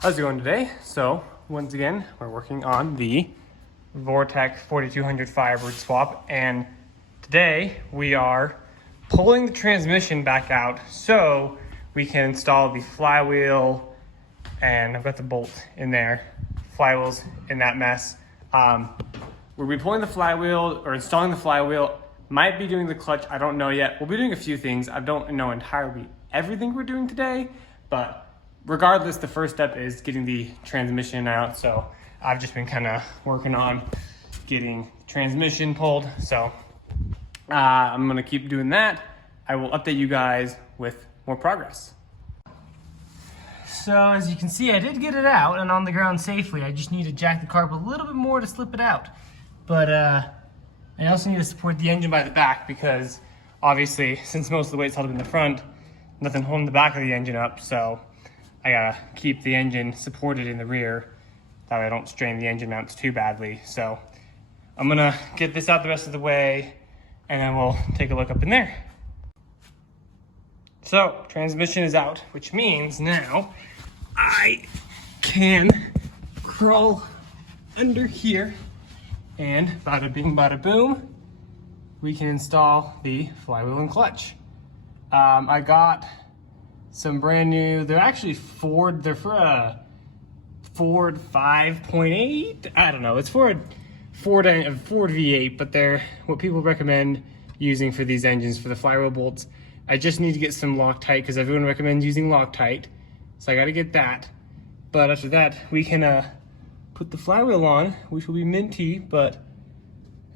How's it going today? So once again, we're working on the Vortec 4200 Firebird swap, and today we are pulling the transmission back out so we can install the flywheel, and I've got the bolt in there. Flywheel's in that mess. We'll be pulling the flywheel or installing the flywheel. Might be doing the clutch, I don't know yet. We'll be doing a few things. I don't know entirely everything we're doing today, but regardless, the first step is getting the transmission out. So I've just been kind of working on getting transmission pulled. So I'm gonna keep doing that. I will update you guys with more progress. So as you can see, I did get it out and on the ground safely. I just need to jack the car up a little bit more to slip it out. But I also need to support the engine by the back because obviously, since most of the weight's held up in the front, nothing holding the back of the engine up. So I gotta keep the engine supported in the rear that I don't strain the engine mounts too badly. So I'm gonna get this out the rest of the way and then we'll take a look up in there. So transmission is out, which means now I can crawl under here and bada bing bada boom, we can install the flywheel and clutch. I got some brand new, they're actually Ford, they're for a Ford 5.8, I don't know, it's for a Ford V8, but they're what people recommend using for these engines for the flywheel bolts. I just need to get some Loctite because everyone recommends using Loctite, so I got to get that. But after that, we can put the flywheel on, which will be minty. But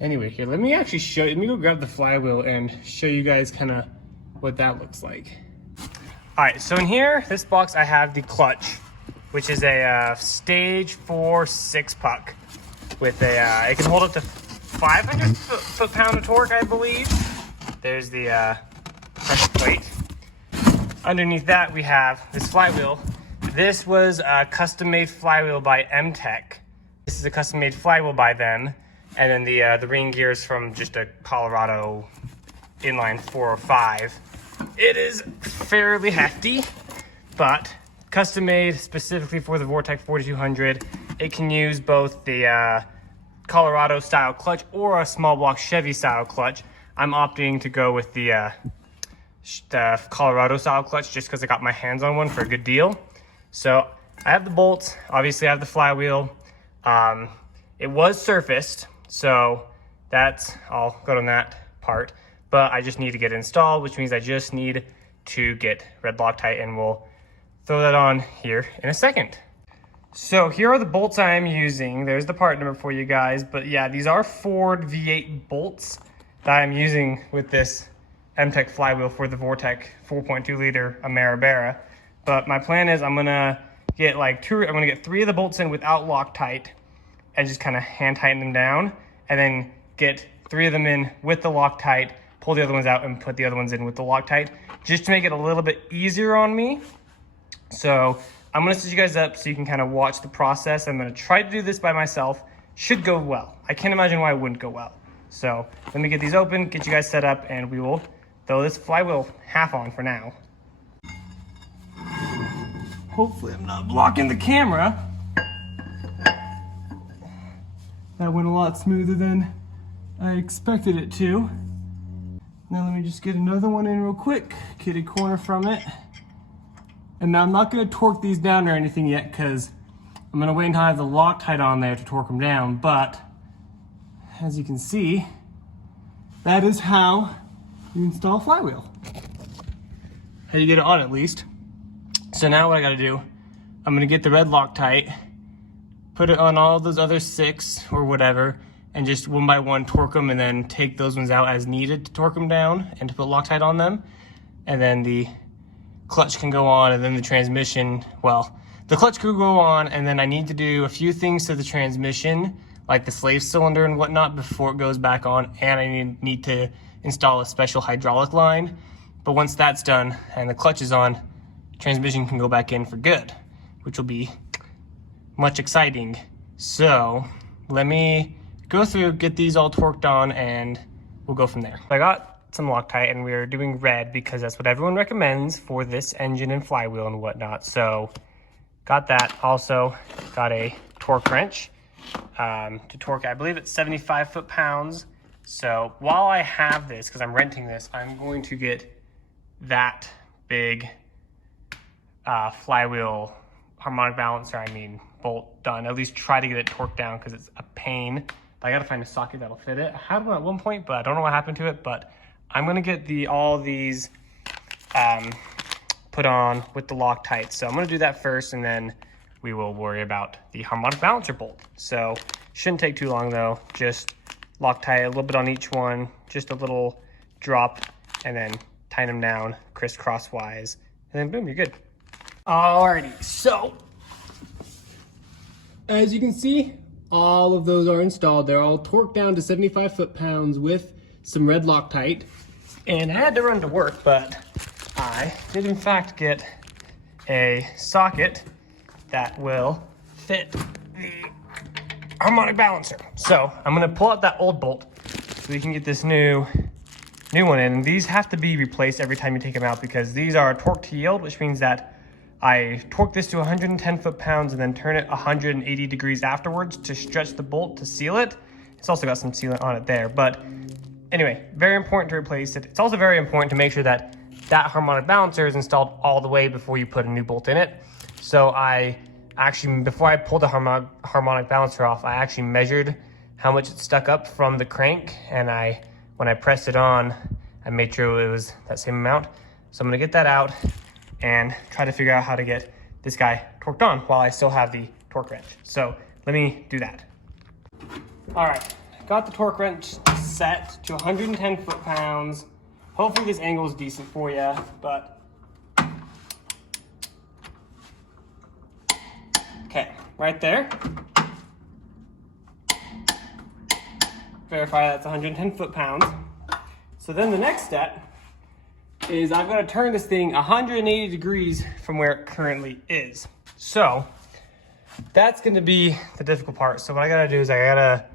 anyway, here, let me actually show you. Let me go grab the flywheel and show you guys kind of what that looks like. All right, so in here, this box, I have the clutch, which is a stage 4 6-puck with a, it can hold up to 500 foot-pound of torque, I believe. There's the pressure plate. Underneath that, we have this flywheel. This was a custom-made flywheel by Tech. This is a custom-made flywheel by them. And then the ring gears from just a Colorado inline 405. It is fairly hefty, but custom-made specifically for the Vortec 4200. It can use both the Colorado-style clutch or a small block Chevy-style clutch. I'm opting to go with the Colorado-style clutch just because I got my hands on one for a good deal. So I have the bolts, obviously I have the flywheel. It was surfaced, so I'll go on that part. But I just need to get it installed, which means I just need to get red Loctite, and we'll throw that on here in a second. So here are the bolts I am using. There's the part number for you guys. But yeah, these are Ford V8 bolts that I'm using with this Tech flywheel for the Vortec 4.2 liter Ameri-Barra. But my plan is I'm gonna get three of the bolts in without Loctite and just kind of hand tighten them down, and then get 3 of them in with the Loctite, pull the other ones out and put the other ones in with the Loctite, just to make it a little bit easier on me. So I'm gonna set you guys up so you can kind of watch the process. I'm gonna try to do this by myself. Should go well. I can't imagine why it wouldn't go well. So let me get these open, get you guys set up, and we will throw this flywheel half on for now. Hopefully I'm not blocking the camera. That went a lot smoother than I expected it to. Now let me just get another one in real quick, kitty corner from it. And now I'm not gonna torque these down or anything yet because I'm gonna wait until I have the Loctite on there to torque them down. But as you can see, that is how you install a flywheel. How you get it on, at least. So now what I gotta do, I'm gonna get the red Loctite, put it on all those other 6 or whatever, and just one by one torque them, and then take those ones out as needed to torque them down and to put Loctite on them. And then the clutch can go on, and then the transmission, well, the clutch could go on, and then I need to do a few things to the transmission, like the slave cylinder and whatnot, before it goes back on, and I need to install a special hydraulic line. But once that's done and the clutch is on, transmission can go back in for good, which will be much exciting. So let me go through, get these all torqued on, and we'll go from there. I got some Loctite, and we're doing red because that's what everyone recommends for this engine and flywheel and whatnot. So got that. Also got a torque wrench to torque, I believe it's 75 foot-pounds. So while I have this, because I'm renting this, I'm going to get that big flywheel harmonic balancer, bolt done. At least try to get it torqued down because it's a pain. But I gotta find a socket that'll fit it. I had one at one point, but I don't know what happened to it. But I'm gonna get all these put on with the Loctite. So I'm gonna do that first, and then we will worry about the harmonic balancer bolt. So shouldn't take too long though. Just Loctite a little bit on each one, just a little drop, and then tighten them down crisscross wise, and then boom, you're good. Alrighty, so as you can see, all of those are installed. They're all torqued down to 75 foot-pounds with some red Loctite. And I had to run to work, but I did in fact get a socket that will fit the harmonic balancer. So I'm gonna pull out that old bolt so we can get this new one in. And these have to be replaced every time you take them out because these are torque to yield, which means that I torque this to 110 foot-pounds and then turn it 180 degrees afterwards to stretch the bolt to seal it. It's also got some sealant on it there, but anyway, very important to replace it. It's also very important to make sure that that harmonic balancer is installed all the way before you put a new bolt in it. So I actually, before I pulled the harmonic balancer off, I actually measured how much it stuck up from the crank, and when I pressed it on, I made sure it was that same amount. So I'm gonna get that out and try to figure out how to get this guy torqued on while I still have the torque wrench. So let me do that. All right, got the torque wrench set to 110 foot-pounds. Hopefully this angle is decent for you, but okay, right there. Verify that's 110 foot-pounds. So then the next step is I've got to turn this thing 180 degrees from where it currently is. So that's going to be the difficult part. So what I got to do is I got to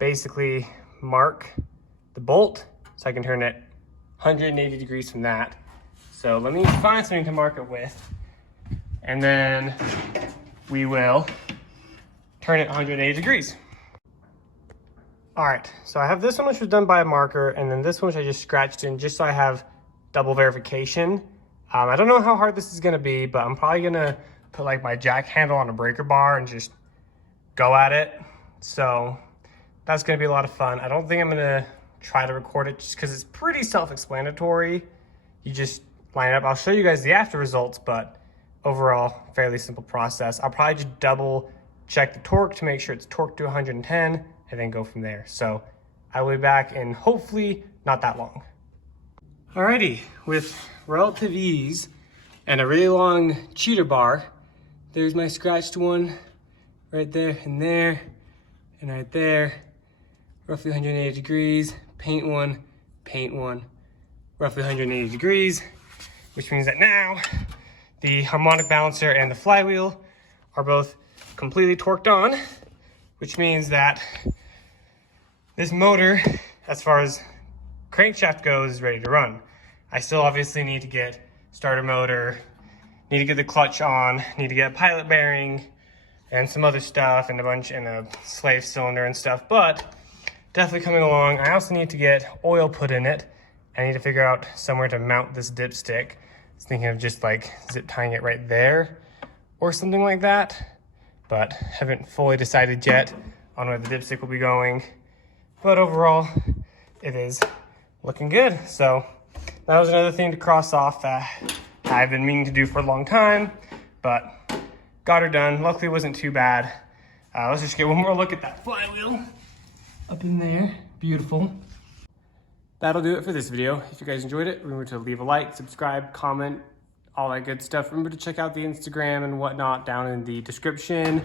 basically mark the bolt so I can turn it 180 degrees from that. So let me find something to mark it with, and then we will turn it 180 degrees. All right, so I have this one which was done by a marker, and then this one which I just scratched in just so I have double verification. I don't know how hard this is gonna be, but I'm probably gonna put like my jack handle on a breaker bar and just go at it. So that's gonna be a lot of fun. I don't think I'm gonna try to record it just because it's pretty self-explanatory. You just line it up. I'll show you guys the after results, but overall, fairly simple process. I'll probably just double check the torque to make sure it's torqued to 110 and then go from there. So I will be back in hopefully not that long. Alrighty, with relative ease and a really long cheater bar, there's my scratched one right there and right there, roughly 180 degrees, paint one, roughly 180 degrees, which means that now the harmonic balancer and the flywheel are both completely torqued on, which means that this motor, as far as crankshaft goes, is ready to run. I still obviously need to get starter motor, need to get the clutch on, need to get a pilot bearing and some other stuff and a slave cylinder and stuff, but definitely coming along. I also need to get oil put in it. I need to figure out somewhere to mount this dipstick. I was thinking of just like zip tying it right there or something like that, but haven't fully decided yet on where the dipstick will be going. But overall, it is looking good. So that was another thing to cross off that I've been meaning to do for a long time, but got her done. Luckily, it wasn't too bad. Let's just get one more look at that flywheel up in there. Beautiful. That'll do it for this video. If you guys enjoyed it, remember to leave a like, subscribe, comment, all that good stuff. Remember to check out the Instagram and whatnot down in the description.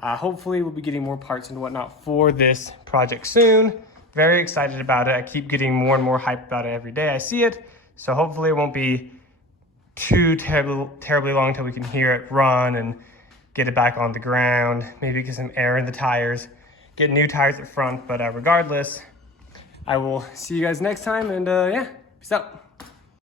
Hopefully we'll be getting more parts and whatnot for this project soon. Very excited about it. I keep getting more and more hyped about it every day I see it. So hopefully it won't be too terribly long until we can hear it run and get it back on the ground. Maybe get some air in the tires, get new tires at front. But regardless, I will see you guys next time, and yeah, peace out.